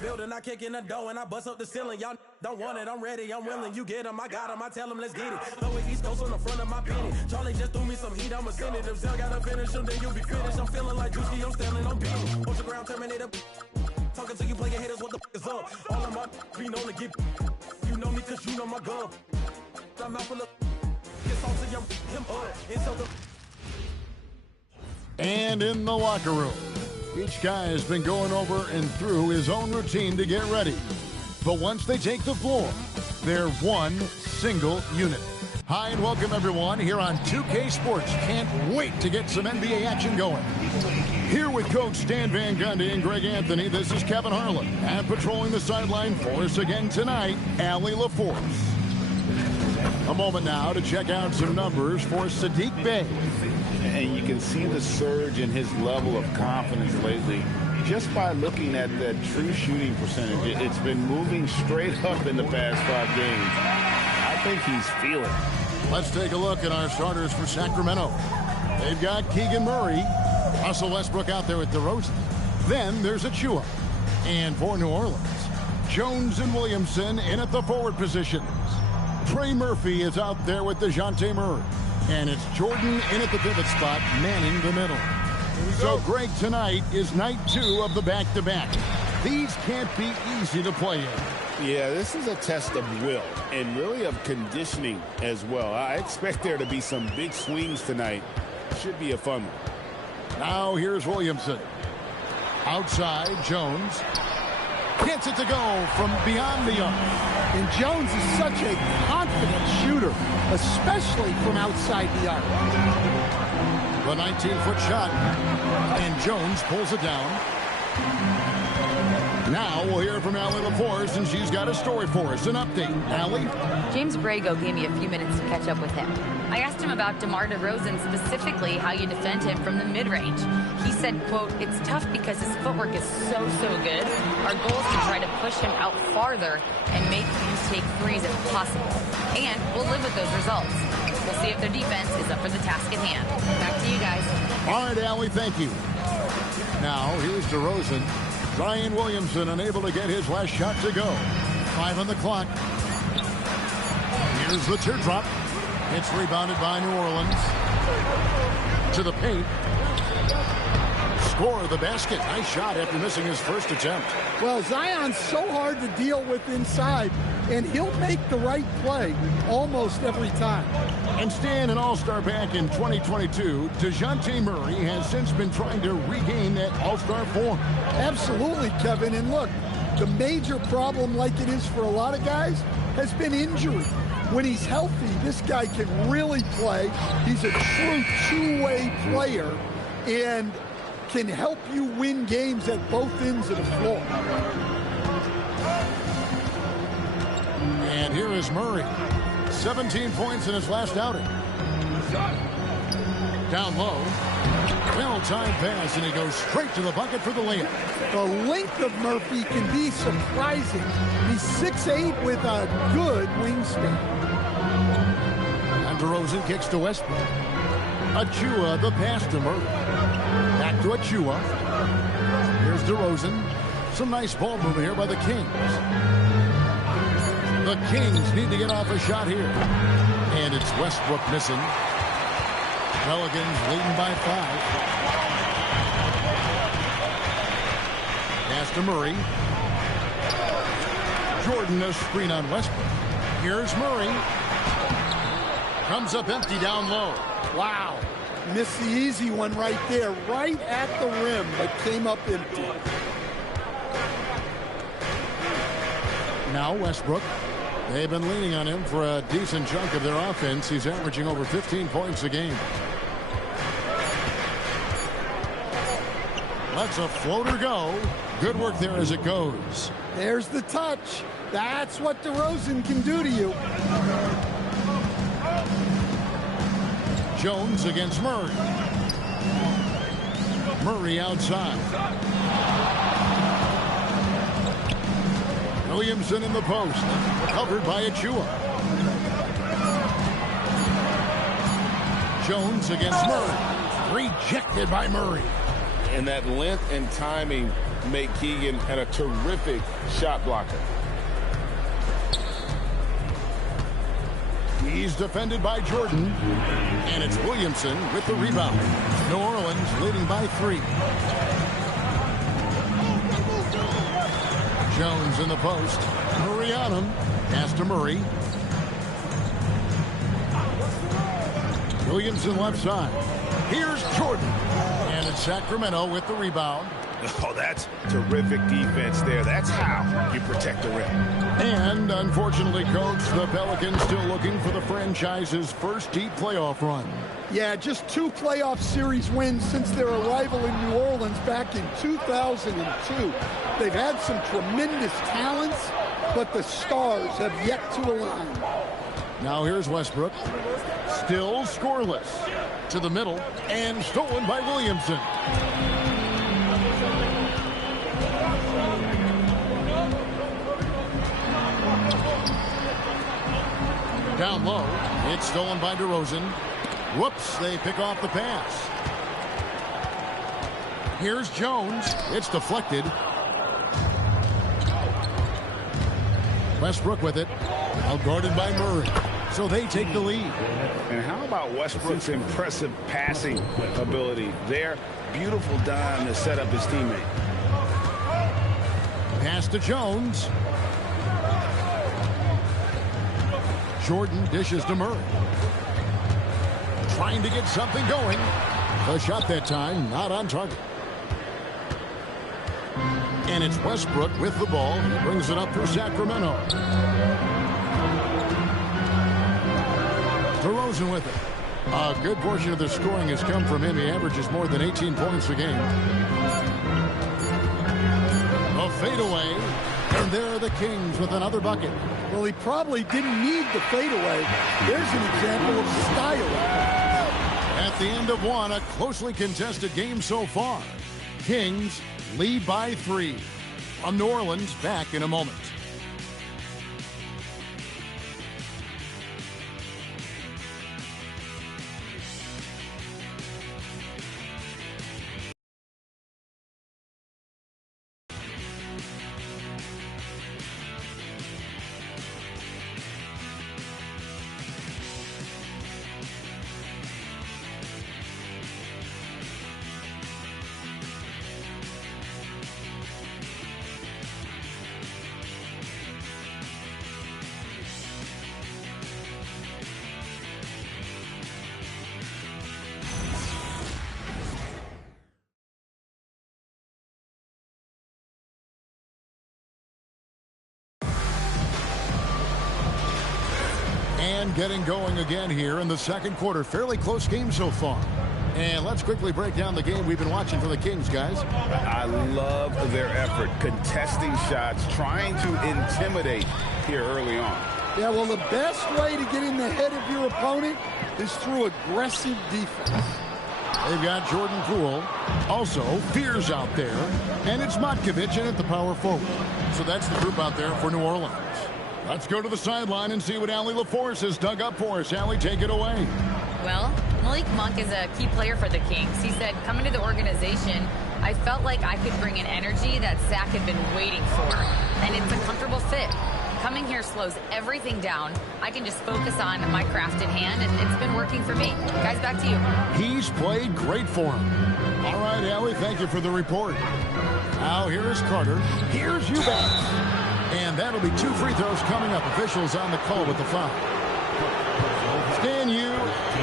building, I kick in the door and I bust up the ceiling. Y'all don't want it, I'm ready, I'm willing. You get them, I got them, I tell them, let's get it. Throw it East Coast on the front of my penny. Charlie just threw me some heat, I'ma send it. If Zell gotta finish him, then you'll be finished. I'm feeling like Drewski, I'm standing, I'm beating. Ocean ground Terminator. Talking to you playing haters, what the f is up? All of my be known to get. You know me cause you know my gun. I'm out full of. Get on to him up. Until the. And in the locker room, each guy has been going over and through his own routine to get ready. But once they take the floor, they're one single unit. Hi and welcome everyone here on 2K Sports. Can't wait to get some NBA action going. Here with Coach Stan Van Gundy and Greg Anthony, this is Kevin Harlan. And patrolling the sideline for us again tonight, Allie LaForce. A moment now to check out some numbers for Saddiq Bey. And you can see the surge in his level of confidence lately just by looking at that true shooting percentage. It's been moving straight up in the past 5 games. I think he's feeling it. Let's take a look at our starters for Sacramento. They've got Keegan Murray, Russell Westbrook out there with DeRozan. Then there's Achua. And for New Orleans, Jones and Williamson in at the forward positions. Trey Murphy is out there with DeJounte Murray. And it's Jordan in at the pivot spot, manning the middle. So, Greg, tonight is night 2 of the back-to-back. These can't be easy to play in. Yeah, this is a test of will and really of conditioning as well. I expect there to be some big swings tonight. Should be a fun one. Now here's Williamson. Outside, Jones. Gets it to go from beyond the arc. And Jones is such a confident shooter, especially from outside the arc. The 19-foot shot. And Jones pulls it down. Now we'll hear from Allie LaForce, and she's got a story for us. An update. Allie? James Borrego gave me a few minutes to catch up with him. I asked him about DeMar DeRozan, specifically how you defend him from the mid-range. He said, quote, "It's tough because his footwork is so good. Our goal is to try to push him out farther and make him take threes if possible. And we'll live with those results. We'll see if their defense is up for the task at hand." Back to you guys. All right, Allie, thank you. Now, here's DeRozan. Zion Williamson unable to get his last shot to go. 5 on the clock. Here's the teardrop. It's rebounded by New Orleans. To the paint. Score the basket. Nice shot after missing his first attempt. Well, Zion's so hard to deal with inside, and he'll make the right play almost every time. And Stan, an all-star back in 2022, DeJounte Murray has since been trying to regain that all-star form. Absolutely, Kevin. And look, the major problem, like it is for a lot of guys, has been injury. When he's healthy, this guy can really play. He's a true two-way player and can help you win games at both ends of the floor. And here is Murray. 17 points in his last outing. Down low. Well-timed pass, and he goes straight to the bucket for the layup. The length of Murphy can be surprising. He's 6'8" with a good wingspan. And DeRozan kicks to Westbrook. Achua, the pass to Murray. Back to Achua. Here's DeRozan. Some nice ball movement here by the Kings. The Kings need to get off a shot here. And it's Westbrook missing. Pelicans leading by 5. Pass to Murray. Jordan, a screen on Westbrook. Here's Murray. Comes up empty down low. Wow. Missed the easy one right there, right at the rim, but came up empty. Now Westbrook. They've been leaning on him for a decent chunk of their offense. He's averaging over 15 points a game. Let's a floater go. Good work there as it goes. There's the touch. That's what DeRozan can do to you. Jones against Murray. Murray outside. Williamson in the post. Covered by Achua. Jones against Murray. Rejected by Murray. And that length and timing make Keegan a terrific shot blocker. He's defended by Jordan, and it's Williamson with the rebound. New Orleans leading by 3. Jones in the post. Murray on him. Pass to Murray. Williamson left side. Here's Jordan. And it's Sacramento with the rebound. Oh, that's terrific defense there. That's how you protect the rim. And unfortunately, Coach, the Pelicans still looking for the franchise's first deep playoff run. Yeah, just 2 playoff series wins since their arrival in New Orleans back in 2002. They've had some tremendous talents, but the stars have yet to align. Now here's Westbrook. Still scoreless. To the middle, and stolen by Williamson. Down low, it's stolen by DeRozan. Whoops, they pick off the pass. Here's Jones. It's deflected. Westbrook with it. Outguarded by Murray. So they take the lead. And how about Westbrook's impressive passing ability there? Beautiful dime to set up his teammate. Pass to Jones. Jordan dishes to Murray. Trying to get something going. The shot that time not on target. And it's Westbrook with the ball. He brings it up for Sacramento. DeRozan with it. A good portion of the scoring has come from him. He averages more than 18 points a game. A fadeaway. And there are the Kings with another bucket. Well, he probably didn't need the fadeaway. There's an example of style. At the end of one, a closely contested game so far. Kings lead by 3. From New Orleans, back in a moment. And getting going again here in the second quarter. Fairly close game so far. And let's quickly break down the game we've been watching for the Kings, guys. I love their effort, contesting shots, trying to intimidate here early on. Yeah, well, the best way to get in the head of your opponent is through aggressive defense. They've got Jordan Poole. Also, Fears out there. And it's Matkovic in at the power forward. So that's the group out there for New Orleans. Let's go to the sideline and see what Allie LaForce has dug up for us. Allie, take it away. Well, Malik Monk is a key player for the Kings. He said, coming to the organization, I felt like I could bring an energy that Zach had been waiting for. And it's a comfortable fit. Coming here slows everything down. I can just focus on my craft in hand, and it's been working for me. Guys, back to you. He's played great for him. All right, Allie, thank you for the report. Now, here's Carter. Here's Eubanks. And that'll be 2 free throws coming up. Officials on the call with the foul. Stan, you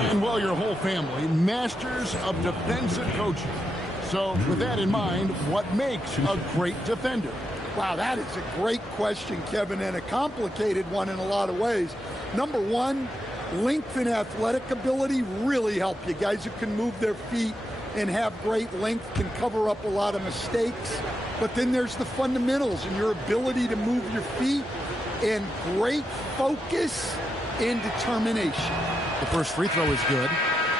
and, well, your whole family, masters of defensive coaching. So with that in mind, what makes a great defender? Wow, that is a great question, Kevin, and a complicated one in a lot of ways. Number one, length and athletic ability really help you. Guys who can move their feet and have great length can cover up a lot of mistakes. But then there's the fundamentals and your ability to move your feet and great focus and determination. The first free throw is good.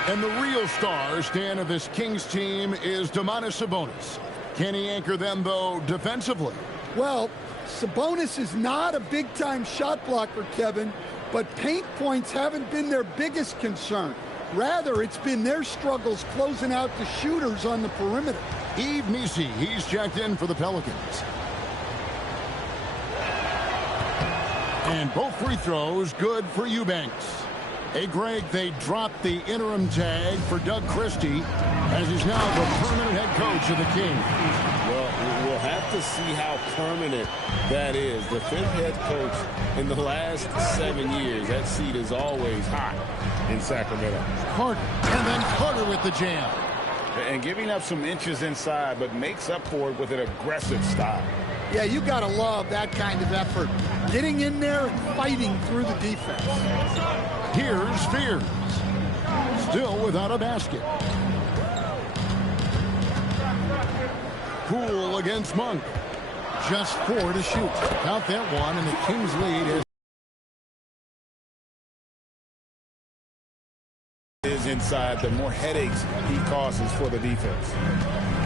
And the real star, Stan, of this Kings team is Domantas Sabonis. Can he anchor them, though, defensively? Well, Sabonis is not a big-time shot blocker, Kevin, but paint points haven't been their biggest concern. Rather, it's been their struggles closing out the shooters on the perimeter. Yves Missi, he's checked in for the Pelicans. And both free throws good for Eubanks. Hey, Greg, they dropped the interim tag for Doug Christie as he's now the permanent head coach of the Kings. Well, we'll have to see how permanent that is. The 5th head coach in the last 7 years. That seat is always hot in Sacramento. Carter, and then Carter with the jam. And giving up some inches inside, but makes up for it with an aggressive style. Yeah, you got to love that kind of effort. Getting in there and fighting through the defense. Here's Spears. Still without a basket. Poole against Monk. Just 4 to shoot. Count that one, and the Kings lead is inside, the more headaches he causes for the defense.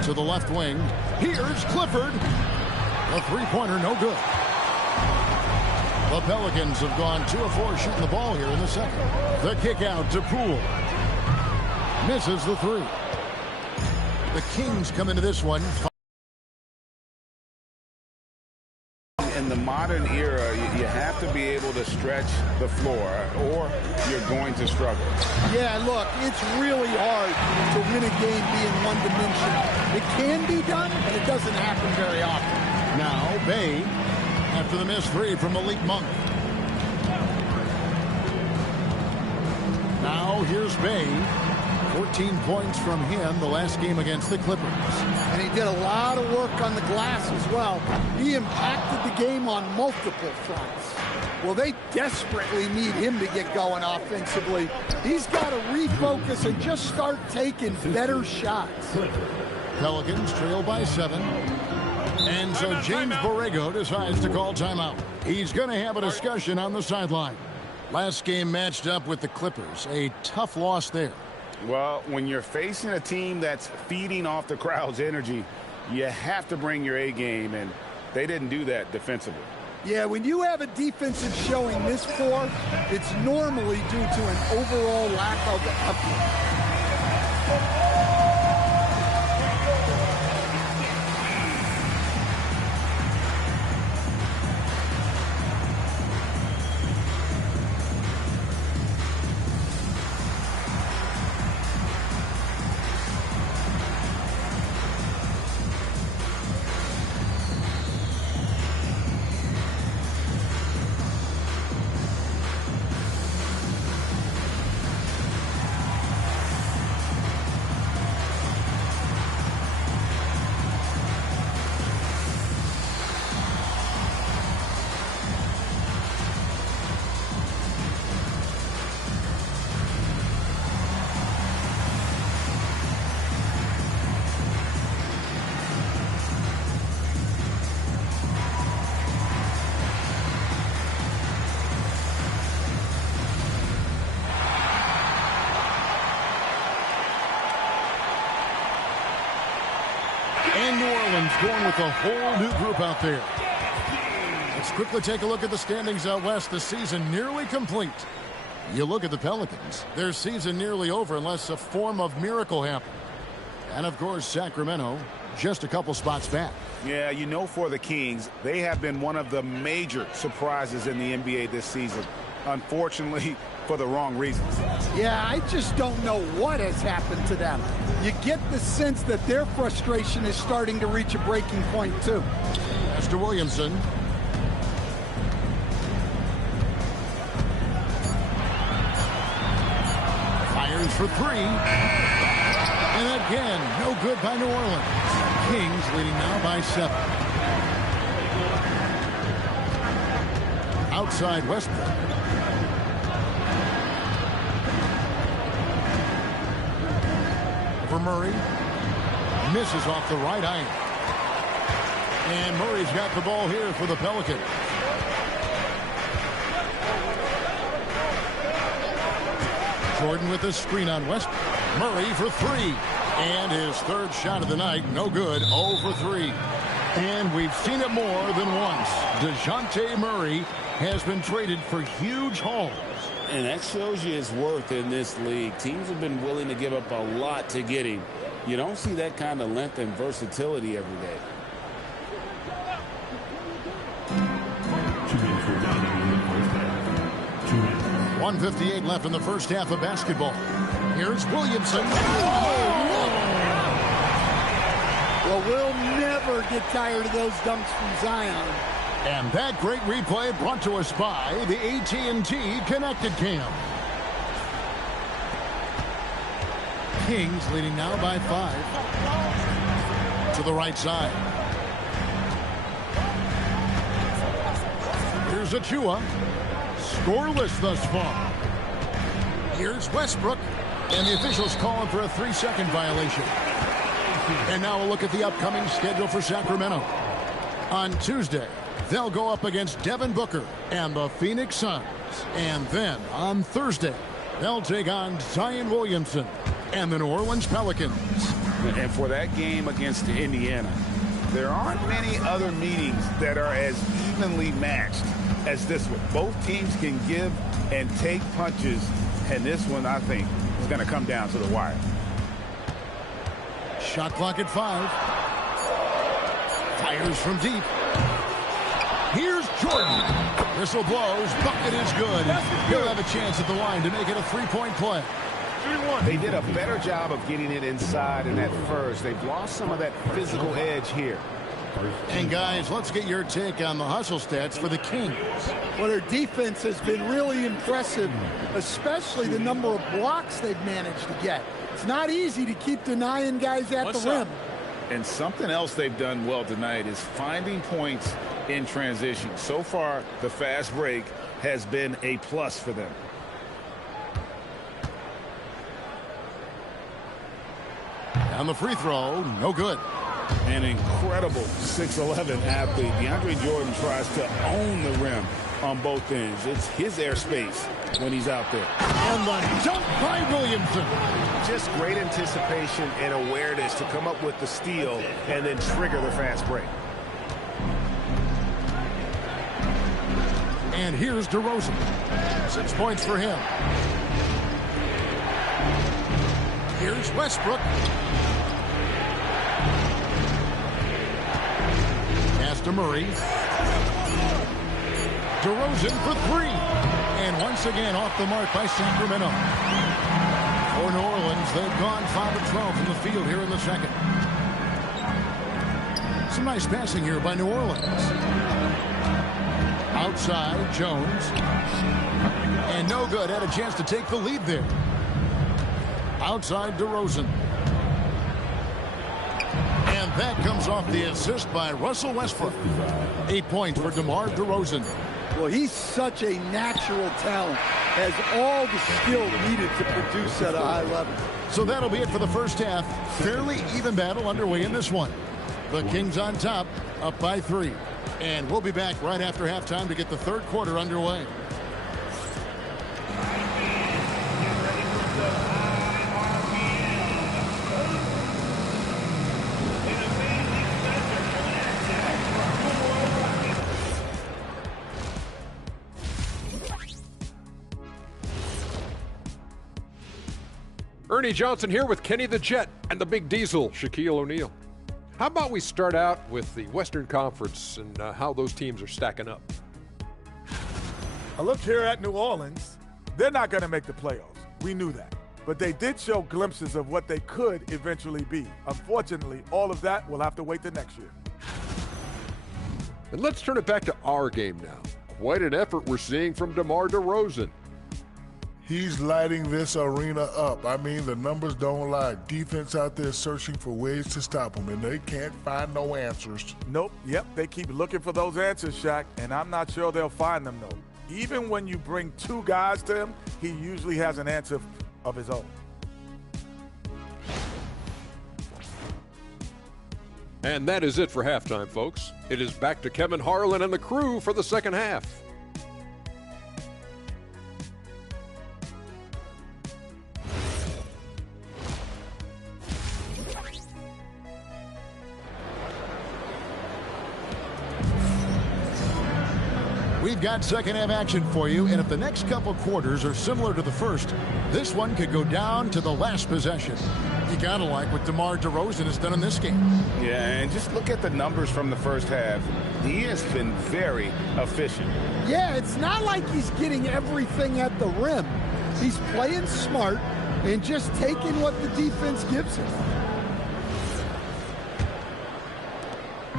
To the left wing. Here's Clifford. A three-pointer, no good. The Pelicans have gone 2 of 4 shooting the ball here in the second. The kick out to Poole. Misses the 3. The Kings come into this one. In the modern era, you have to be able to stretch the floor or you're going to struggle. Yeah, look, it's really hard to win a game being one-dimensional. It can be done, but it doesn't happen very often. Now, Bay, after the missed 3 from Malik Monk. Now, here's Bay. 14 points from him the last game against the Clippers. And he did a lot of work on the glass as well. He impacted the game on multiple fronts. Well, they desperately need him to get going offensively. He's got to refocus and just start taking better shots. Pelicans trail by 7. And so James Borrego decides to call timeout. He's going to have a discussion on the sideline. Last game matched up with the Clippers. A tough loss there. Well, when you're facing a team that's feeding off the crowd's energy, you have to bring your A game, and they didn't do that defensively. Yeah, when you have a defensive showing this poor, it's normally due to an overall lack of effort. And New Orleans going with a whole new group out there. Let's quickly take a look at the standings out west. The season nearly complete. You look at the Pelicans. Their season nearly over unless a form of miracle happened. And, of course, Sacramento just a couple spots back. Yeah, you know, for the Kings, they have been one of the major surprises in the NBA this season. Unfortunately, for the wrong reasons. Yeah, I just don't know what has happened to them. You get the sense that their frustration is starting to reach a breaking point, too. As to Williamson. Fires for 3. And again, no good by New Orleans. Kings leading now by 7. Outside Westbrook. For Murray. Misses off the right iron. And Murray's got the ball here for the Pelicans. Jordan with a screen on Westbrook. Murray for 3. And his third shot of the night, no good, 0 for 3. And we've seen it more than once. DeJounte Murray has been traded for huge hauls. And that shows you his worth in this league. Teams have been willing to give up a lot to get him. You don't see that kind of length and versatility every day. 2 minutes remaining in the first half. 2 minutes. 1:58 left in the first half of basketball. Here's Williamson. Well, we'll never get tired of those dunks from Zion. And that great replay brought to us by the AT&T Connected Cam. Kings leading now by 5. To the right side. Here's Achua. Scoreless thus far. Here's Westbrook. And the officials calling for a 3-second violation. And now a look at the upcoming schedule for Sacramento. On Tuesday, they'll go up against Devin Booker and the Phoenix Suns. And then on Thursday, they'll take on Zion Williamson and the New Orleans Pelicans. And for that game against Indiana, there aren't many other meetings that are as evenly matched as this one. Both teams can give and take punches, and this one, I think, is going to come down to the wire. Shot clock at 5. Fires from deep. Here's Jordan. Whistle blows. Bucket is good. He'll have a chance at the line to make it a 3-point play. They did a better job of getting it inside in that first. They've lost some of that physical edge here. And guys, let's get your take on the hustle stats for the Kings. Well, their defense has been really impressive, especially the number of blocks they've managed to get. It's not easy to keep denying guys at the rim. And something else they've done well tonight is finding points in transition. So far, the fast break has been a plus for them. On the free throw, no good. An incredible 6'11" athlete. DeAndre Jordan tries to own the rim on both ends. It's his airspace when he's out there. And the dunk by Williamson. Just great anticipation and awareness to come up with the steal and then trigger the fast break. And here's DeRozan. 6 points for him. Here's Westbrook. Pass to Murray. DeRozan for 3. And once again off the mark by Sacramento. For New Orleans, they've gone 5 of 12 from the field here in the second. Some nice passing here by New Orleans. Outside, Jones. And no good. Had a chance to take the lead there. Outside, DeRozan. And that comes off the assist by Russell Westbrook. 8 points for DeMar DeRozan. Well, he's such a natural talent. Has all the skill needed to produce at a high level. So that'll be it for the first half. Fairly even battle underway in this one. The Kings on top, up by 3. And we'll be back right after halftime to get the third quarter underway. Ernie Johnson here with Kenny the Jet and the Big Diesel, Shaquille O'Neal. How about we start out with the Western Conference and how those teams are stacking up? I look here at New Orleans. They're not going to make the playoffs. We knew that. But they did show glimpses of what they could eventually be. Unfortunately, all of that will have to wait till next year. And let's turn it back to our game now. Quite an effort we're seeing from DeMar DeRozan. He's lighting this arena up. I mean, the numbers don't lie. Defense out there searching for ways to stop him, and they can't find no answers. Nope. Yep. They keep looking for those answers, Shaq, and I'm not sure they'll find them, though. Even when you bring 2 guys to him, he usually has an answer of his own. And that is it for halftime, folks. It is back to Kevin Harlan and the crew for the second half. We've got second half action for you, and if the next couple quarters are similar to the first, this one could go down to the last possession. You gotta like what DeMar DeRozan has done in this game. Yeah, and just look at the numbers from the first half. He has been very efficient. Yeah, it's not like he's getting everything at the rim. He's playing smart and just taking what the defense gives him.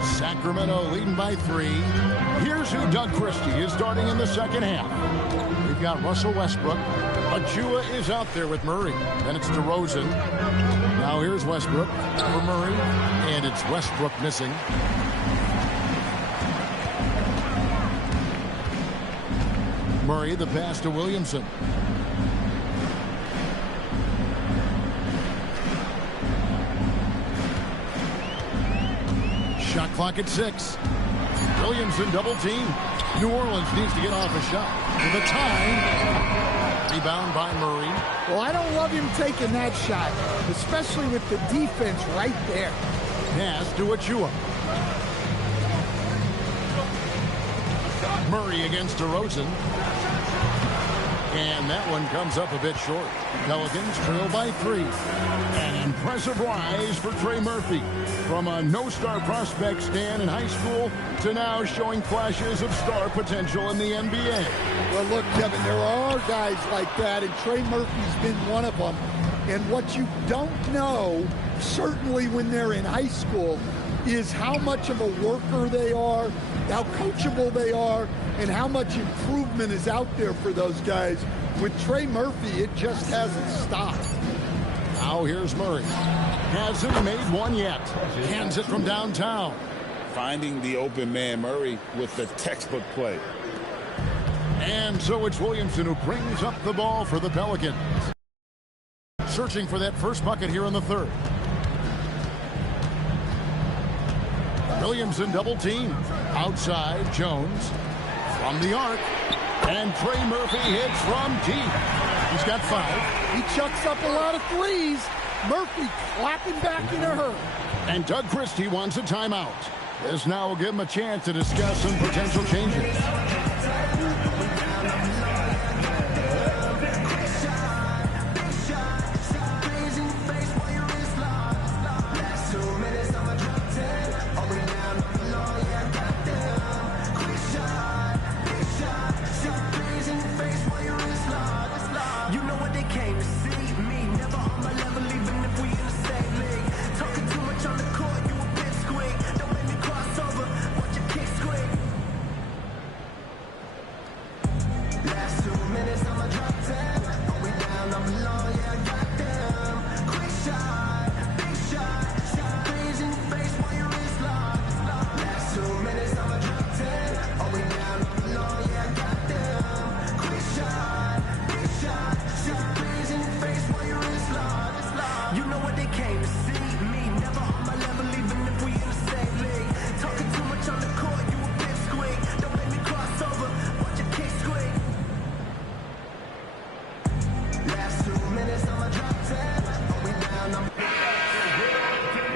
Sacramento leading by 3. Here's who Doug Christie is starting in the second half. We've got Russell Westbrook. Achua is out there with Murray. Then it's DeRozan. Now here's Westbrook for Murray. And it's Westbrook missing. Murray, the pass to Williamson. Shot clock at 6. Williamson double team. New Orleans needs to get off a shot. For the time. Rebound by Murray. Well, I don't love him taking that shot, especially with the defense right there. Pass to Achua. Murray against DeRozan. And that one comes up a bit short. Pelicans trail by 3. An impressive rise for Trey Murphy. From a no-star prospect stand in high school to now showing flashes of star potential in the NBA. Well, look, Kevin, there are guys like that, and Trey Murphy's been one of them. And what you don't know, certainly when they're in high school, is how much of a worker they are, how coachable they are, and how much improvement is out there for those guys. With Trey Murphy, it just hasn't stopped. Now here's Murray. Hasn't made one yet. Hands it from downtown. Finding the open man, Murray, with the textbook play. And so it's Williamson who brings up the ball for the Pelicans. Searching for that first bucket here in the third. Williamson double team. Outside, Jones. From the arc. And Trey Murphy hits from deep. He's got 5. He chucks up a lot of threes. Murphy clapping back in a hurry. And Doug Christie wants a timeout. This now will give him a chance to discuss some potential changes.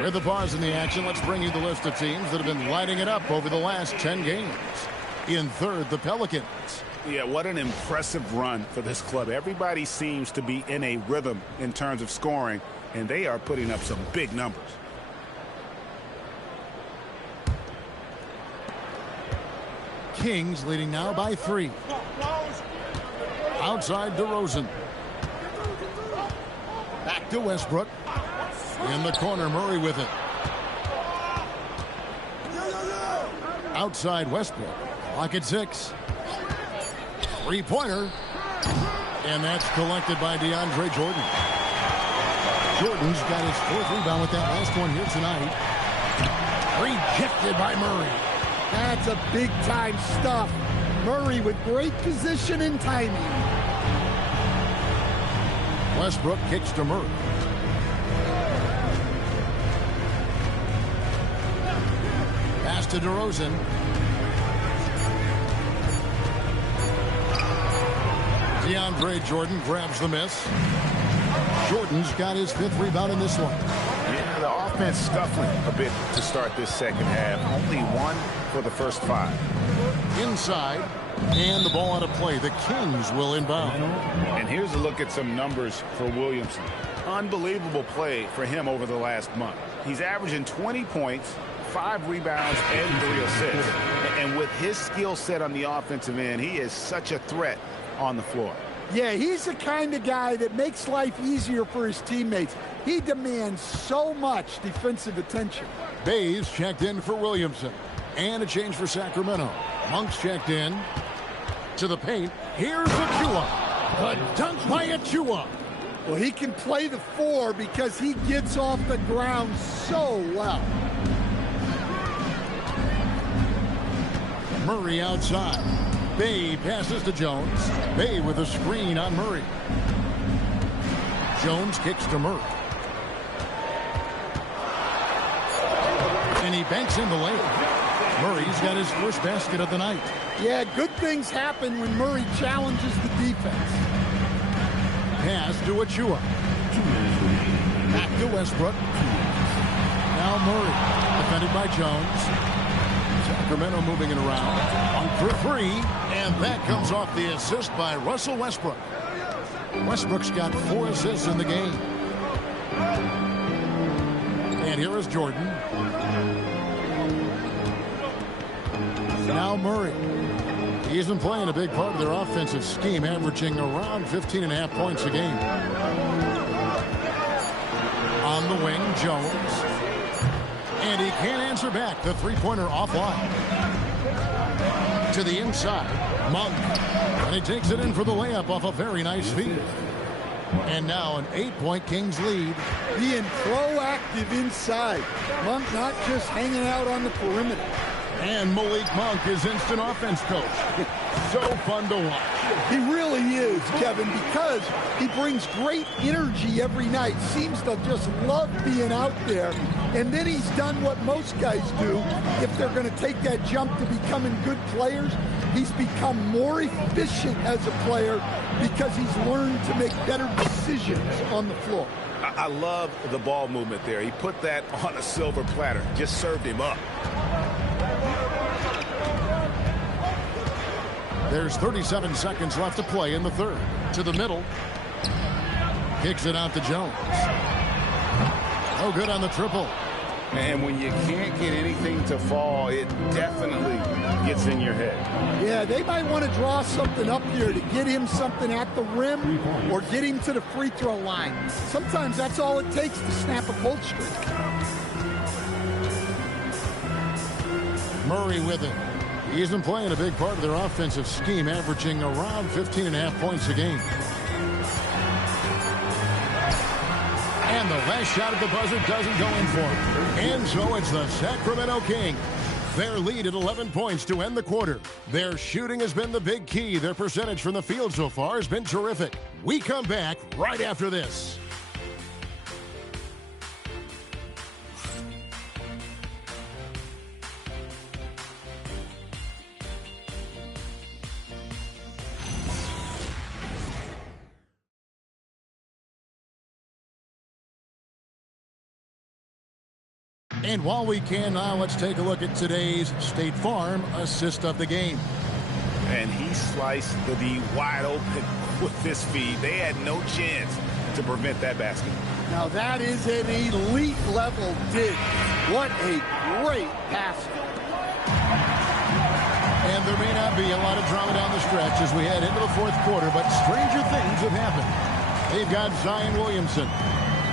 With the pause in the action, let's bring you the list of teams that have been lighting it up over the last 10 games. In third, the Pelicans. Yeah, what an impressive run for this club. Everybody seems to be in a rhythm in terms of scoring, and they are putting up some big numbers. Kings leading now by 3. Outside DeRozan. Back to Westbrook. In the corner, Murray with it. Outside Westbrook. Clock at 6. Three-pointer. And that's collected by DeAndre Jordan. Jordan's got his 4th rebound with that last one here tonight. Rejected by Murray. That's a big-time stuff. Murray with great position and timing. Westbrook kicks to Murray. Pass to DeRozan. DeAndre Jordan grabs the miss. Jordan's got his 5th rebound in this one. Yeah, the offense scuffling a bit to start this second half. Only 1 for the first 5. Inside, And the ball out of play. The Kings will inbound. And here's a look at some numbers for Williamson. Unbelievable play for him over the last month. He's averaging 20 points, 5 rebounds, and 3 assists. And with his skill set on the offensive end, he is such a threat on the floor. Yeah, he's the kind of guy that makes life easier for his teammates. He demands so much defensive attention. Bays checked in for Williamson. And a change for Sacramento. Monk's checked in to the paint. Here's Achua. The dunk by Achua. Well, he can play the 4 because he gets off the ground so well. Murray outside. Bay passes to Jones. Bay with a screen on Murray. Jones kicks to Murray. And he banks in the layup. Murray's got his first basket of the night. Yeah, good things happen when Murray challenges the defense. Pass to Achua. Back to Westbrook. Now Murray, defended by Jones. Sacramento moving it around. On for 3, and that comes off the assist by Russell Westbrook. Westbrook's got 4 assists in the game. And here is Jordan. Now Murray. He's been playing a big part of their offensive scheme, averaging around 15.5 points a game. On the wing, Jones. And he can't answer back. The three-pointer offline. To the inside, Monk. And he takes it in for the layup off a very nice feed. And now an 8-point Kings lead. Being proactive inside. Monk not just hanging out on the perimeter. And Malik Monk is instant offense coach. So fun to watch. He really is, Kevin, because he brings great energy every night. Seems to just love being out there. And then he's done what most guys do. If they're going to take that jump to becoming good players, he's become more efficient as a player because he's learned to make better decisions on the floor. I love the ball movement there. He put that on a silver platter. Just served him up. There's 37 seconds left to play in the third. To the middle. Kicks it out to Jones. No good on the triple. And when you can't get anything to fall, it definitely gets in your head. Yeah, they might want to draw something up here to get him something at the rim or get him to the free throw line. Sometimes that's all it takes to snap a cold streak. Murray with it. He's been playing a big part of their offensive scheme, averaging around 15.5 points a game. And the last shot at the buzzer doesn't go in for him. And so it's the Sacramento Kings. Their lead at 11 points to end the quarter. Their shooting has been the big key. Their percentage from the field so far has been terrific. We come back right after this. And while we can now, let's take a look at today's State Farm assist of the game. And he sliced the D wide open with this feed. They had no chance to prevent that basket. Now that is an elite level dig. What a great pass. And there may not be a lot of drama down the stretch as we head into the fourth quarter, but stranger things have happened. They've got Zion Williamson.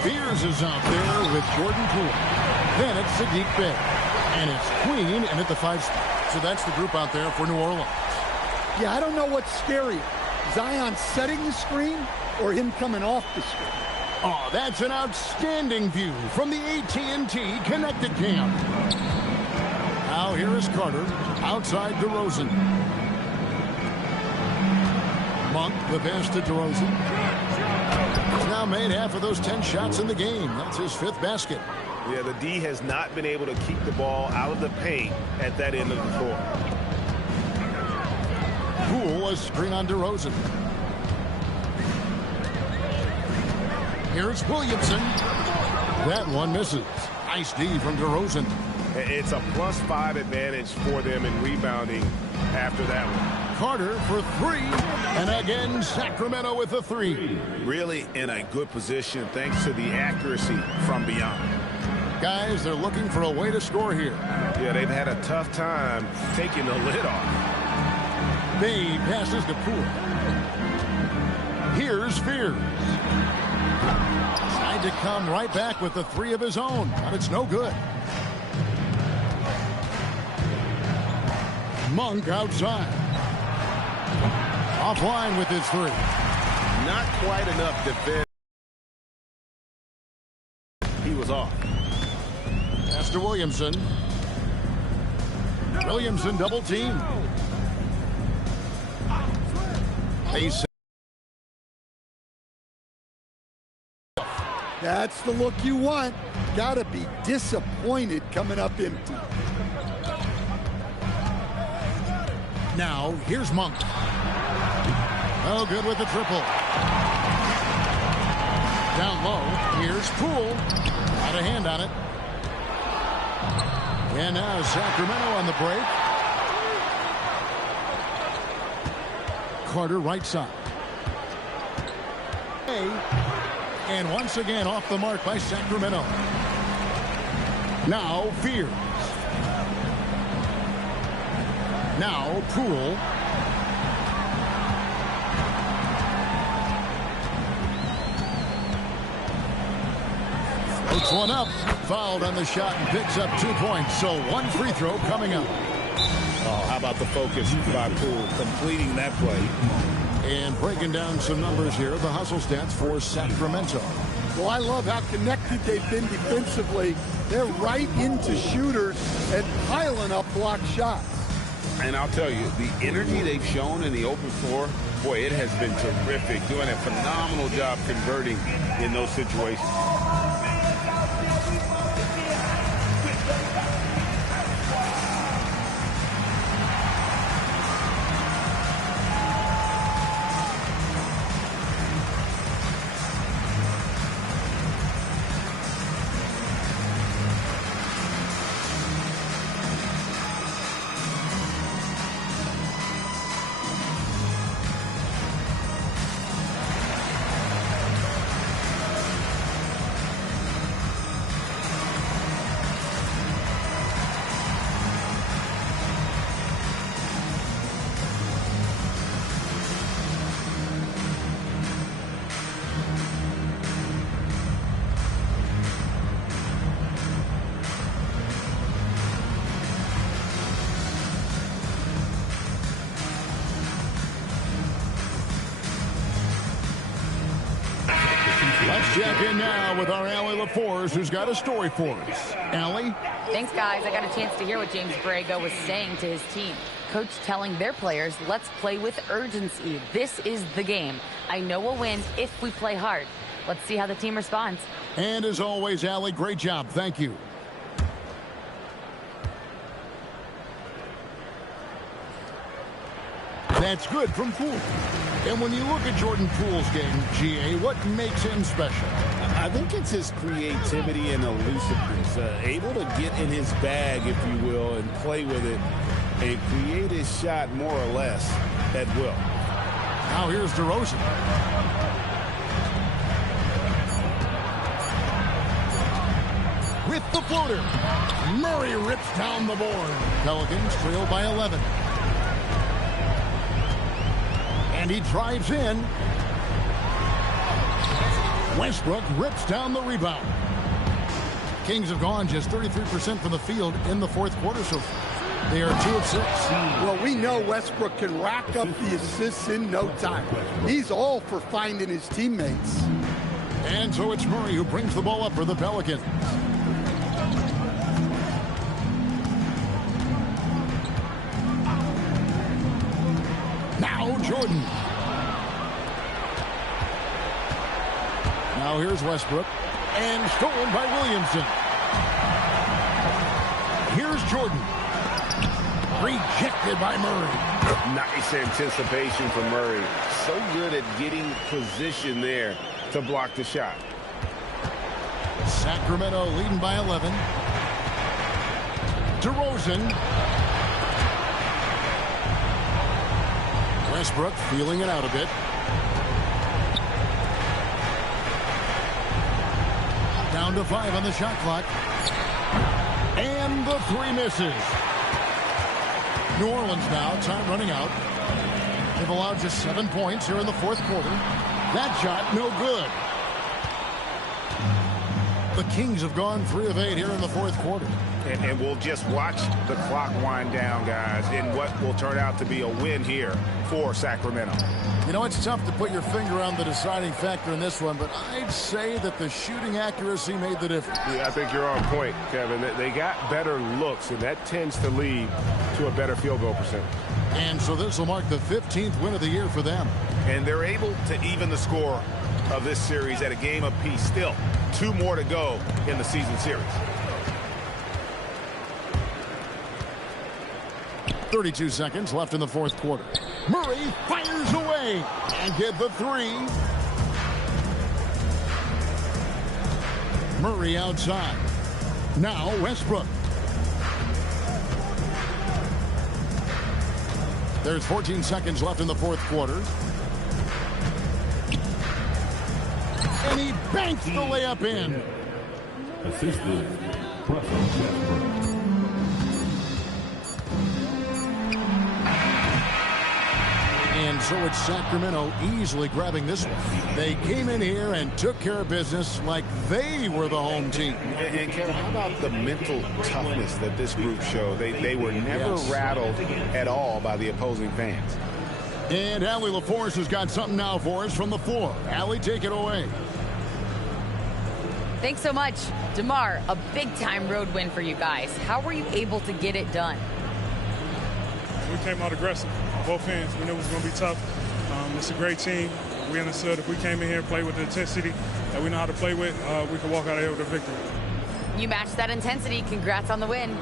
Beers is out there with Jordan Poole. Then it's Sadiq Bey. And it's Queen and at the 5 spot. So that's the group out there for New Orleans. Yeah, I don't know what's scarier. Zion setting the screen or him coming off the screen. Oh, that's an outstanding view from the AT&T Connected Cam. Now here is Carter outside DeRozan. Monk, the pass to DeRozan. He's now made half of those 10 shots in the game. That's his 5th basket. Yeah, the D has not been able to keep the ball out of the paint at that end of the floor. Poole, a screen on DeRozan. Here's Williamson. That one misses. Nice D from DeRozan. It's a +5 advantage for them in rebounding after that one. Carter for three. And again, Sacramento with the three. Really in a good position thanks to the accuracy from beyond. Guys, they're looking for a way to score here. Yeah, they've had a tough time taking the lid off. Bay passes to Poole. Here's Fears. Tried to come right back with the three of his own, but it's no good. Monk outside. Offline with his three. Not quite enough defense. He was off. Pass to Williamson. Williamson double team. That's the look you want. Gotta be disappointed coming up empty. Now, here's Monk. Oh, good with the triple. Down low, here's Poole. Out of hand on it. And now Sacramento on the break. Carter right side. And once again off the mark by Sacramento. Now Fears. Now Poole. Puts one up. Fouled on the shot and picks up 2 points. So one free throw coming up. Oh, how about the focus by Poole completing that play? And breaking down some numbers here, the hustle stats for Sacramento. Well, I love how connected they've been defensively. They're right into shooters and piling up block shots. And I'll tell you, the energy they've shown in the open floor, boy, it has been terrific. Doing a phenomenal job converting in those situations. Let's check in now with our Allie LaForce, who's got a story for us. Allie? Thanks, guys. I got a chance to hear what James Borrego was saying to his team. Coach telling their players, let's play with urgency. This is the game. I know we'll win if we play hard. Let's see how the team responds. And as always, Allie, great job. Thank you. That's good from Poole. And when you look at Jordan Poole's game, GA, what makes him special? I think it's his creativity and elusiveness. Able to get in his bag, if you will, and play with it and create his shot more or less at will. Now here's DeRozan. With the floater. Murray rips down the board. Pelicans trail by 11. And he drives in. Westbrook rips down the rebound. Kings have gone just 33% from the field in the fourth quarter, so they are 2 of 6. Well, we know Westbrook can rack up the assists in no time. He's all for finding his teammates. And so it's Murray who brings the ball up for the Pelicans. Now Jordan. Now here's Westbrook. And stolen by Williamson. Here's Jordan. Rejected by Murray. Nice anticipation from Murray. So good at getting position there to block the shot. Sacramento leading by 11. DeRozan. Westbrook feeling it out a bit. Down to 5 on the shot clock. And the 3 misses. New Orleans now, time running out. They've allowed just 7 points here in the fourth quarter. That shot, no good. The Kings have gone 3 of 8 here in the fourth quarter. And we'll just watch the clock wind down, guys, in what will turn out to be a win here for Sacramento. You know, it's tough to put your finger on the deciding factor in this one, but I'd say that the shooting accuracy made the difference. Yeah, I think you're on point, Kevin. They got better looks, and that tends to lead to a better field goal percentage. And so this will mark the 15th win of the year for them. And they're able to even the score of this series at a game apiece. Still, 2 more to go in the season series. 32 seconds left in the fourth quarter. Murray fires away and get the 3. Murray outside. Now Westbrook. There's 14 seconds left in the fourth quarter. And he banks the layup in. Assisted Russell Westbrook. And so it's Sacramento easily grabbing this one. They came in here and took care of business like they were the home team. And Kevin, how about the mental toughness that this group showed? They were never rattled at all by the opposing fans. And Allie LaForce has got something now for us from the floor. Allie, take it away. Thanks so much. DeMar, a big-time road win for you guys. How were you able to get it done? We came out aggressive on both ends. We knew it was going to be tough. It's a great team. We understood if we came in here and played with the intensity that we know how to play with, we could walk out of here with a victory. You matched that intensity. Congrats on the win.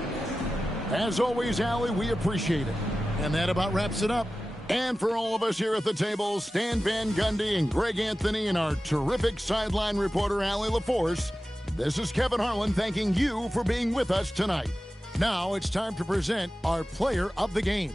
As always, Allie, we appreciate it. And that about wraps it up. And for all of us here at the table, Stan Van Gundy and Greg Anthony and our terrific sideline reporter, Allie LaForce, this is Kevin Harlan thanking you for being with us tonight. Now it's time to present our player of the game.